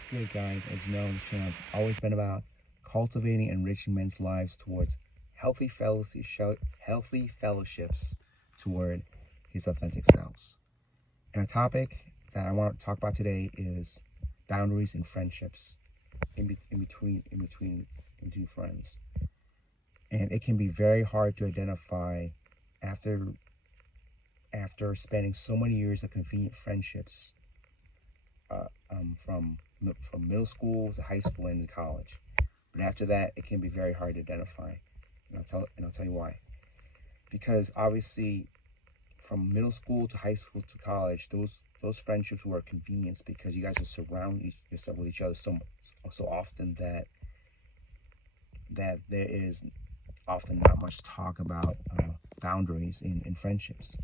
What's good, guys? As you know, this channel has always been about cultivating and enriching men's lives towards healthy fellowships toward his authentic selves. And a topic that I want to talk about today is boundaries in friendships, in between friends. And it can be very hard to identify after spending so many years of convenient friendships from middle school to high school and to college. But after that, it can be very hard to identify, and I'll tell you why. Because obviously, from middle school to high school to college, those friendships were a convenience because you guys are surrounding yourself with each other so often that there is often not much talk about boundaries in friendships.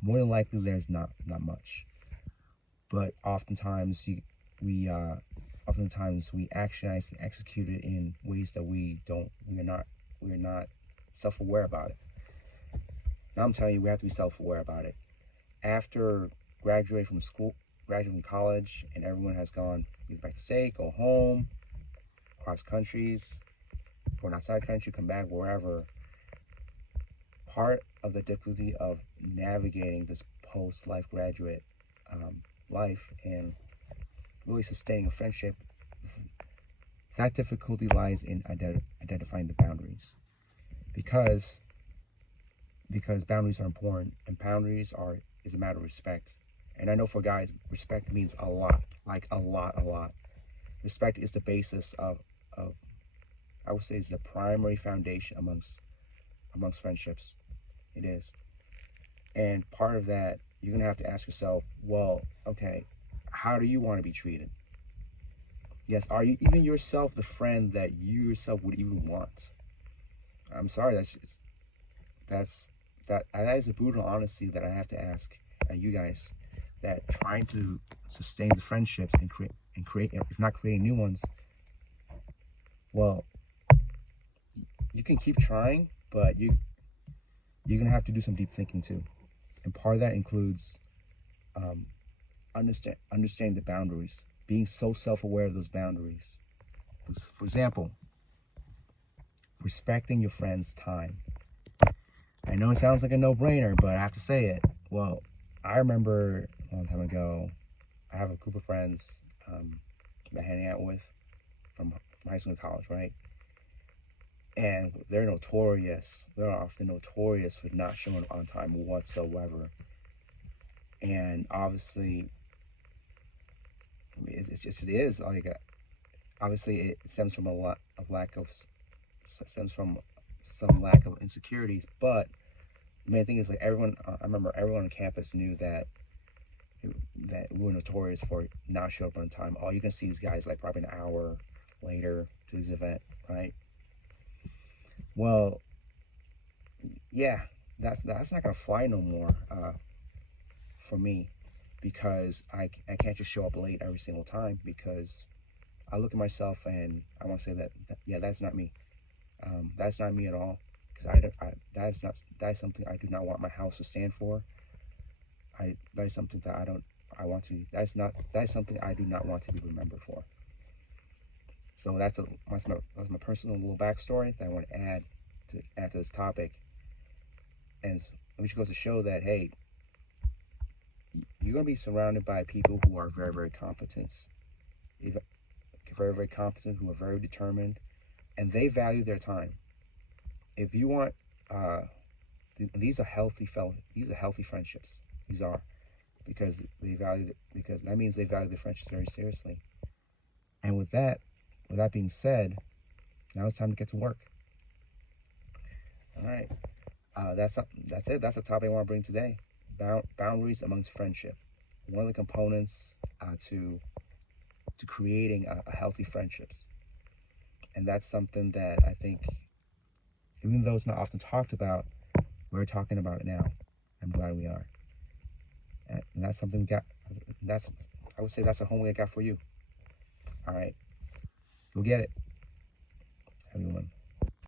More than likely, there's not much. But oftentimes we actionize and execute it in ways that we're not self-aware about it. Now I'm telling you, we have to be self-aware about it. After graduating from college, and everyone has gone either back to state, go home, cross countries, going outside the country, come back, wherever. Part of the difficulty of navigating this post-life graduate life and really sustaining a friendship, that difficulty lies in identifying the boundaries, because boundaries are important, and boundaries is a matter of respect. And I know for guys, respect means a lot, like a lot. Respect is the basis of I would say, is the primary foundation amongst friendships. It is. And part of that, you're going to have to ask yourself, well, okay, how do you want to be treated? Yes, are you even yourself the friend that you yourself would even want? I'm sorry, that is a brutal honesty that I have to ask you guys, that trying to sustain the friendships and create, if not creating new ones, well, you can keep trying, but you're going to have to do some deep thinking too. And part of that includes understanding the boundaries, being so self-aware of those boundaries. For example, respecting your friend's time. I know it sounds like a no-brainer, but I have to say it. Well, I remember a long time ago, I have a group of friends that I hang out with from high school to college, right? And they're often notorious for not showing on time whatsoever. And obviously, it is like obviously it stems from some lack of insecurities. But the main thing is, like, I remember everyone on campus knew that we were notorious for not showing up on time. All you can see is guys like probably an hour later to this event, right? Well, yeah, that's not gonna fly no more for me, because I can't just show up late every single time, because I look at myself and I want to say that yeah, that's not me. That's not me at all, because that is something I do not want my house to stand for. That is something that that is something I do not want to be remembered for. So that's my personal little backstory that I want to add to this topic. And which goes to show that, hey, you're going to be surrounded by people who are very, very competent, who are very determined, and they value their time. If you want, these are healthy friendships. These are, because that means they value the friendships very seriously. And with that being said, now it's time to get to work. All right, that's it. That's the topic I want to bring today. Boundaries amongst friendship. One of the components to creating a healthy friendships. And that's something that I think, even though it's not often talked about, we're talking about it now. I'm glad we are. And that's something we got. I would say that's a homework I got for you. All right, go get it, everyone.